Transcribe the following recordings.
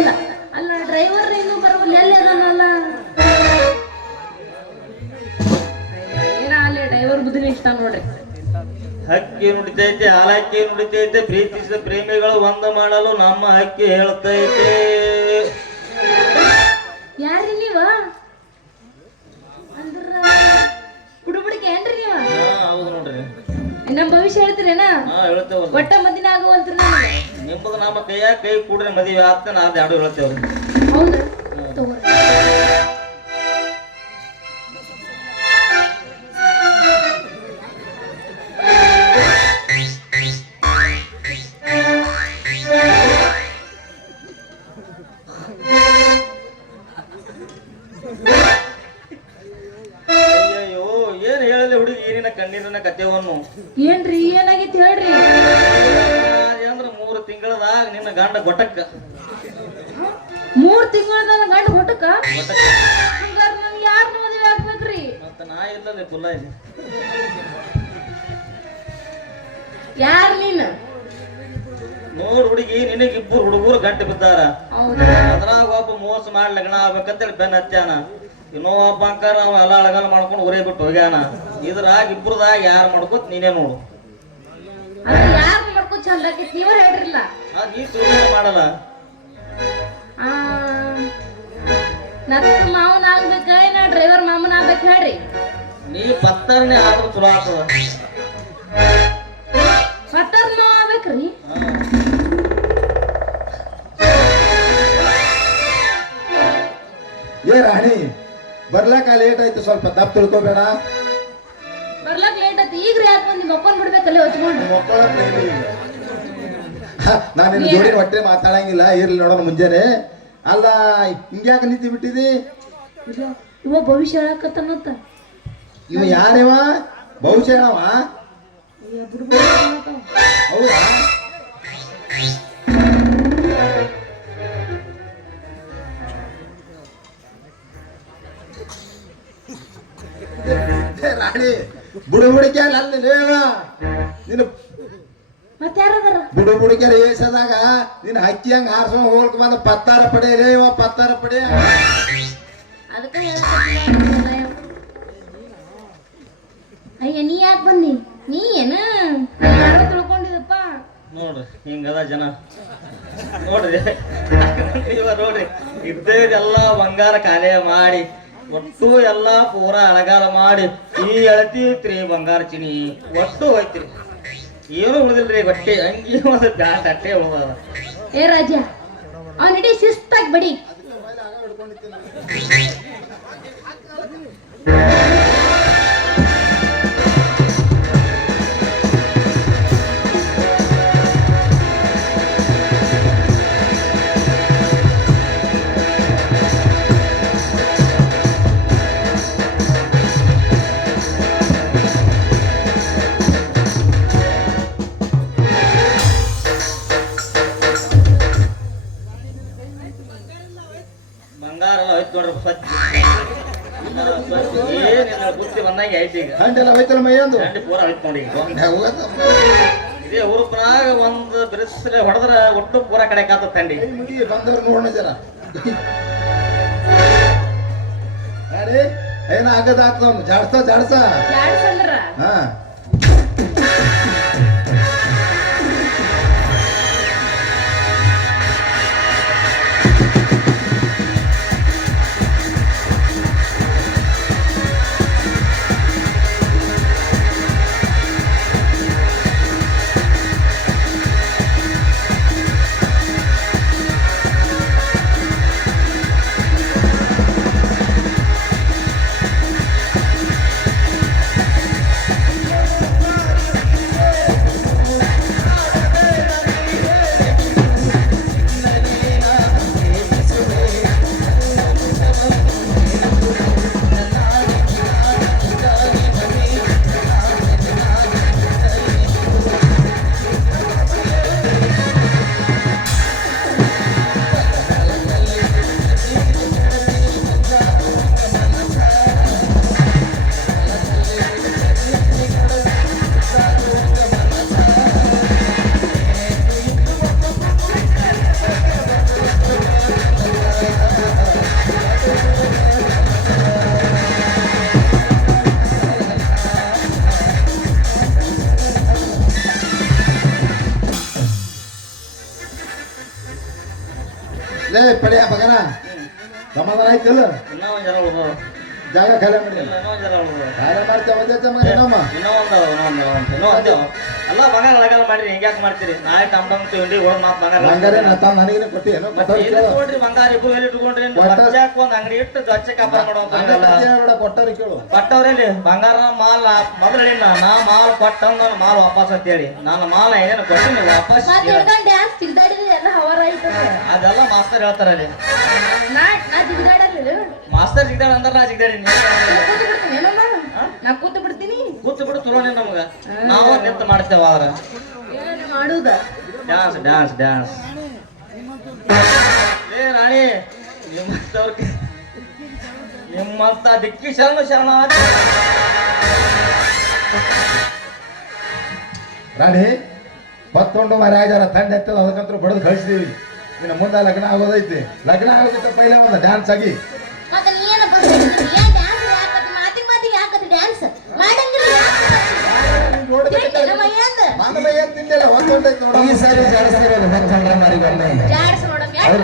ಬರೋಲ್ಲ ಅಲ್ಲ ಡ್ರೈವರ್ ಇನ್ನೂ ಬರೋಲ್ಲ ಎಲ್ಲಿ ಅದನ್ನಲ್ಲ ಏನ ಅಲ್ಲಿ ಡ್ರೈವರ್ ಬುದ್ಧಿನ ಇಷ್ಟ ನೋಡ್ರಿ. ಹಕ್ಕಿ ನುಡಿತೈತೆ ಹಾಲಕ್ಕಿ ನುಡಿತೈತೆ ಪ್ರೀತಿಸಿದ ಪ್ರೇಮಿಗಳು ಒಂದು ಮಾಡಲು ನಮ್ಮ ಹಕ್ಕಿ ಹೇಳ್ತೈತೆ. ಯಾರು ನೀವ? ಅಂದ್ರ ಏನ್ರಿ ನೀವ? ಹೌದು ನೋಡ್ರಿ. ನಮ್ಮ ಭವಿಷ್ಯ ಹೇಳ್ತೀರೇನಾ? ಒಟ್ಟ ಮದಿನ ಆಗುವಂತ್ರಿ ನಿಮ್ಮದು ನಮ್ಮ ಕೈಯಾಗ ಕೈ ಕೂಡ್ರೆ ಮದುವೆ ಆಗ್ತ ನಾ ಎರಡು ಹೇಳ್ತೇವ್ರಿ ಹೌದಾ. ತಗೋರಿ. ಅಯ್ಯಯ್ಯೋ ಏನ್ ಹೇಳಲಿ ಹುಡುಗಿ ಏನಿನ ಕಣ್ಣೀರನ್ನ ಕಥೆಯನ್ನು ಏನ್ರಿ ಏನಾಗಿತ್ತು ಹೇಳ್ರಿ? ನಿನ್ನ ಗಂಡ ಗೊಟ್ಟಕ್ಕ. ಮೂರ್ ತಿಂಗಳದ ಗಂಡ ಹೊಟ್ಟಕ್ಕ ಹಂಗಾರ ನನ್ ಯಾರನ್ನ ಮದುವೆ ಆಗ್ಬೇಕ್ರಿ? ಮತ್ತ ನಾ ಇಲ್ಲದೆ ಪುಲ್ಲ ಯಾರ್ ನೀನ್? ನೋಡ್ ಹುಡುಗಿ ನಿನಗೆ ಇಬ್ಬರು ಹುಡುಗರು ಗಂಟೆ ಬಿದ್ದಾರ. ಅದ್ರಾಗ ಒಬ್ಬ ಮೋಸ ಮಾಡಿ ಲಗ್ನ ಆಗ್ಬೇಕಂತೇಳಿ ಬೆನ್ನ ಹತ್ಯಾನ. ಇನ್ನೋ ಒಬ್ಬ ಅಂಕಾರ ಅವ ಎಲ್ಲ ಅಳಗಲ ಮಾಡ್ಕೊಂಡು ಉರೇ ಬಿಟ್ಟು ಹೋಗ್ಯಾನ. ಇದ್ರಾಗ ಇಬ್ರದಾಗ ಯಾರು ಮಾಡ್ಕೋತ ನೀನೇ ನೋಡು. ಯಾರು ಯಾರ್ ಮಾಡ್ಕೊ ಚಂದ ನೀವ ಹೇಳ್ರಿಲ್ಲ. ಮಾಡಲ್ಲ? ನತ್ತ ಮಾವನ ಆಗ್ಬೇಕ ಏನ ಡ್ರೈವರ್ ಮಾಮನ ಆಗ್ಬೇಕು ಹೇಳ್ರಿ. ನೀ ಪತ್ತರ್ನೆ ಆದ್ರೂ ಚಲೋ ಆಗ್ತದ. ಪತ್ತಾರ್ ಮಾವ ಆಗ್ಬೇಕ್ರಿ. ಏ ರಾಣಿ ಬರ್ಲಾಕ ಲೇಟ್ ಆಯ್ತು ಸ್ವಲ್ಪ ತಪ್ಪು ತಿಳ್ಕೊಬೇಡ. ಬರ್ಲಕ್ ಲೇಟ್ ಆಯ್ತು ಈಗ ಯಾಕೆ ಬಂದಿ? ಮಕ್ಕೊಂಡ್ ಬಿಡ್ಬೇಕಲ್ಲೇ ಹಚ್ಕೊಂಡು ಮಕ್ಕಳ ನಾನು ನಿನ್ನ ಜೋಡಿ ಹೊಟ್ಟೆ ಮಾತಾಡಂಗಿಲ್ಲ ಇರ್ಲಿ ನೋಡೋಣ ಮುಂಜಾನೆ. ಅಲ್ಲ ಹಿಂಗ್ಯಾಕ ನಿಂತಿ ಬಿಟ್ಟಿದಿ? ಇವ ಭವಿಷ್ಯ ಹೇಳಕತ್ತನಂತ. ಇವ ಯಾರಿವ? ಬಹುಶಃ ಹೇಳವ? ಹೌದಾ? ರಾಣಿ ಬುಡ ಅಲ್ಲ ನಿನ್ನ ಬುಡು ಬುಡಿಕೆರ ಏಸದಾಗ ನಿನ್ನ ಹಕ್ಕಿ ಹಂಗ ಹಾರ್ಸ್ಕೊಂಡ್ ಹೋಗ್ಕ ಬಂದ ಪತ್ತಾರ ಪಡೆ ರೇ ಇವ ಪತ್ತಾರ ಪಡೆ. ಅಯ್ಯ ನೀ ಯಾಕೆ ಬಂದಿ? ನೀ ಏನ ತಿಳ್ಕೊಂಡಿದಪ್ಪ? ನೋಡ್ರಿ ಹಿಂಗದ ಜನ. ನೋಡ್ರಿ ಇವ ನೋಡ್ರಿ ಇದ್ದೇವೆಲ್ಲ ಬಂಗಾರ ಕಾಲೇ ಮಾಡಿ ಒಟ್ಟು ಎಲ್ಲ ಪೂರಾ ಅಳಗಾಲ ಮಾಡಿ ಈ ಎಳತಿ ಐತ್ರಿ ಬಂಗಾರ ಚಿನಿ ಒಟ್ಟು ಹೋಯ್ತ್ರಿ. ಏನು ಉಳಿದಿಲ್ರಿ ಬಟ್ಟೆ ಅಂಗಿ ಒಂದು ಬ್ಯಾಟ್ ಅಟ್ಟೆ ಉಳ್ದದ. ಏ ರಾಜ ಅವನ ಇಡೀ ಶಿಸ್ತಾಗಿ ಬಡಿ. ಬಂದಂಗೆ ಐತಿ ಈಗ. ಗಂಟೆಲ್ಲ ಹೋಯ್ತಲ್ಲ ಮೈಯೊಂದು ಗಂಟೆ ಪೂರ ನೋಡಿ ಈಗ. ಇದೇ ಒಂದು ಬಿರುಸ್ರೆ ಹೊಡೆದ್ರ ಒಟ್ಟು ಪೂರ ಕಡೆ ಕಾತ ತಂಡಿ. ಬಂದವ್ರು ನೋಡೋಣ ಜರ. ಯಾರೇ? ಏನ ಆಗದ ಆಗ್ತದ ಜಾಡ್ಸ ಜಾಡ್ಸ. ಜಾಡ್ಸಂದ್ರ ಹಾ. ಪಡಿಯ ಮಗನ ಸಮಾಧಾನ ಆಯ್ತಲ್ಲ? ಜಾಗ ಖಾಲಿ ಮಾಡಿ ಖಾಲಿ ಮಾಡ್ತೇವೆ ಒಂದೇ ಮಗ ಎಲ್ಲ ಬಂಗಾರ ಮಾಡ್ರಿ ಹಿಂಗ್ಯಾಕ್ ಮಾಡ್ತೀರಿ? ನಾಳೆ ಟಮ್ ಟಮ್ ಹೋಗಿ ಮಾತ್ ಬಂಗಾರ. ಬಂಗಾರ ನಾ ತಾವ್ ನನಗೇನೆ ಕೊಟ್ಟಿ? ಏನೋ ಬಂಗಾರ ಇಬ್ರು ಇಟ್ಕೊಂಡ್ರಿ? ಒಂದು ಒಂದ್ ಅಂಗಡಿ ಇಟ್ಟು ಜೊಚ್ಚೆ ಕಾಪಾಡ ಮಾಡುವಂತಲ್ಲ ಬೇಡ ಕೊಟ್ಟವ್ರು ಕೇಳು. ಕೊಟ್ಟವ್ರಲ್ಲಿ ಬಂಗಾರ ಮಾಲ್ ಮೊದಲು ನಾ ಮಾಲ್ ಕೊಟ್ಟ ಮಾಲ್ ವಾಪಸ್ ಅಂತ ಹೇಳಿ ನನ್ನ ಮಾಲ್ ಏನೇನು ಕೊಟ್ಟಿನಿ ವಾಪಸ್ ಅದೆಲ್ಲ ಮಾಸ್ತರ್ ಹೇಳ್ತಾರಲ್ಲಿ ನಾ ನಾ ತಿರ್ಗಾಡಲ್ಲ ಮಾಸ್ತರ್ ಸಿಗ್ದಾಳ ಅಂದ್ರೆ ನಾ ಸಿಗ್ದಾಡಿನಿ ಕೂತು ಬಿಡ್ತೀನಿ ಏನಮ್ಮ? ನಾ ಕೂತು ಬಿಡ್ತೀನಿ ಕೂತು ಬಿಡು ತುರೋನೆ ನಮ್ಗ ನಾವು ನಿಂತ ಮಾಡ್ತೇವ ಅವ್ರ ಏನು ಮಾಡುದ? Dance dance dance. ಏ ರಾಣಿ ನಿಮ್ಮಂತವ್ರ ನಿಮ್ಮಂತ ದಿಕ್ಕಿ ಶರಣ ಶರಣ ರಾಣಿ ಬತ್ತೊಂಡು ಮರ ಆಗ್ಯಾರ ತಂಡ ಎತ್ತದ ಅದಕ್ಕಂತೂ ಬಡದು ಕಳಿಸಿದೀವಿ. ಇನ್ನು ಮುಂದೆ ಲಗ್ನ ಆಗೋದೈತಿ. ಲಗ್ನ ಆಗೋದಕ್ಕೆ ಪೈಲೆ ಒಂದು ಡ್ಯಾನ್ಸ್ ಆಗಿ. ಮತ್ತೆ ನೀ ಏನಪ್ಪ ಹೇಳ್ತಿದ್ದಿ? ಏನ್ ಡ್ಯಾನ್ಸ್ ಮಾಡಂಗಿಲ್ಲ ಈ ಸಾರಿ ಅವ್ರು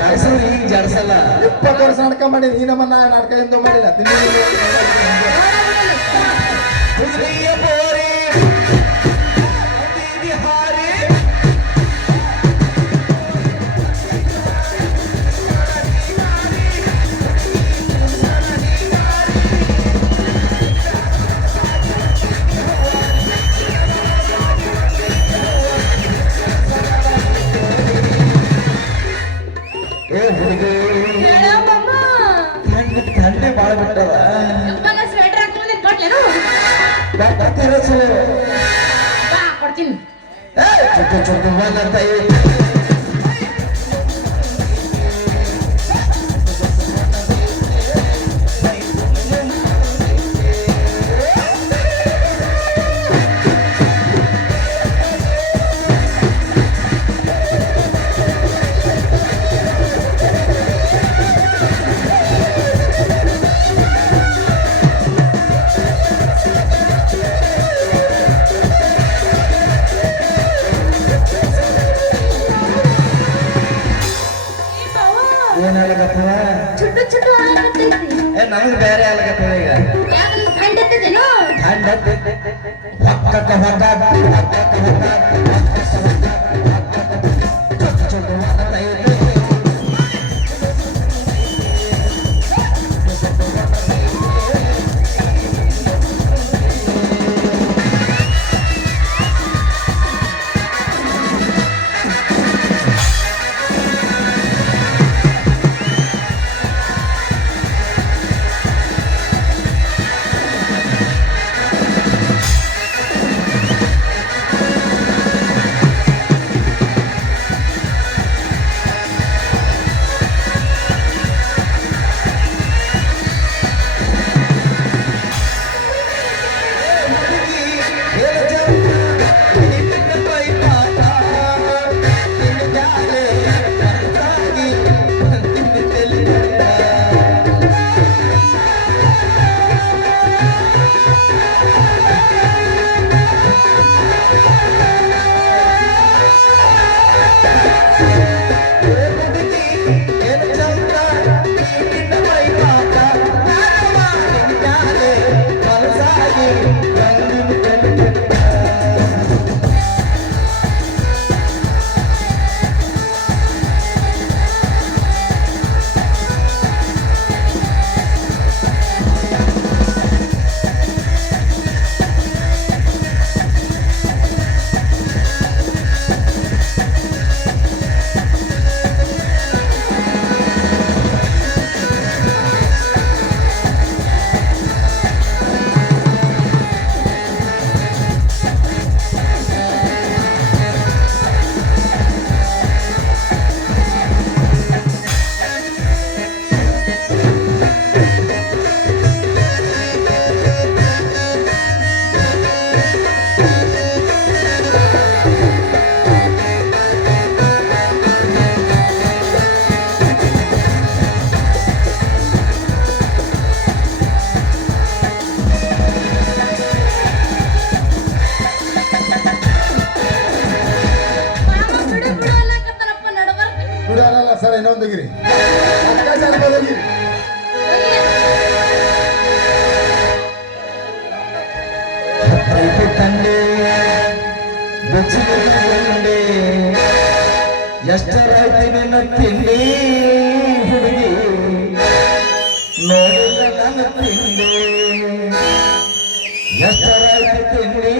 ಜಾಡಿಸೋರು ಈಗ ಜಾಡಿಸಲ್ಲ. ಇಪ್ಪತ್ತು ವರ್ಷ ನಾಟಕ ಮಾಡಿ ನೀ ನಮ್ಮ ನಾಟಕ ಎಂದೂ ಮಾಡಿಲ್ಲ. ತಿಂದಿಲ್ಲ Çok güzel yaptı. ನಮ್ಗೆ ಬೇರೆ ಅಲ್ಲಿಗೆ ಈಗ ಅಂಡ ಹೊಕ್ಕಕ್ಕ ಹೊಕ್ಕ ಹೊಕ್ಕಕ್ಕ ಹೊಕ್ಕ. ಸರ, ಇನ್ನೊಂದು ಗಿರಿ ಅತ್ಯಾಚಾರ ಮಾಡೋಗಿರಿ ಹತ್ತೈದು ತಂದೆ ಬೆಚ್ಚಿಗೆ ಎಷ್ಟರಾಯ್ತು ನಿನ್ನ ತಿಂಡಿ? ಹುಡುಗಿ, ನೋಡಿದ ನನ್ನ ತಿಂಡಿ. ಎಷ್ಟರಾಯ್ತು ತಿಂಡಿ?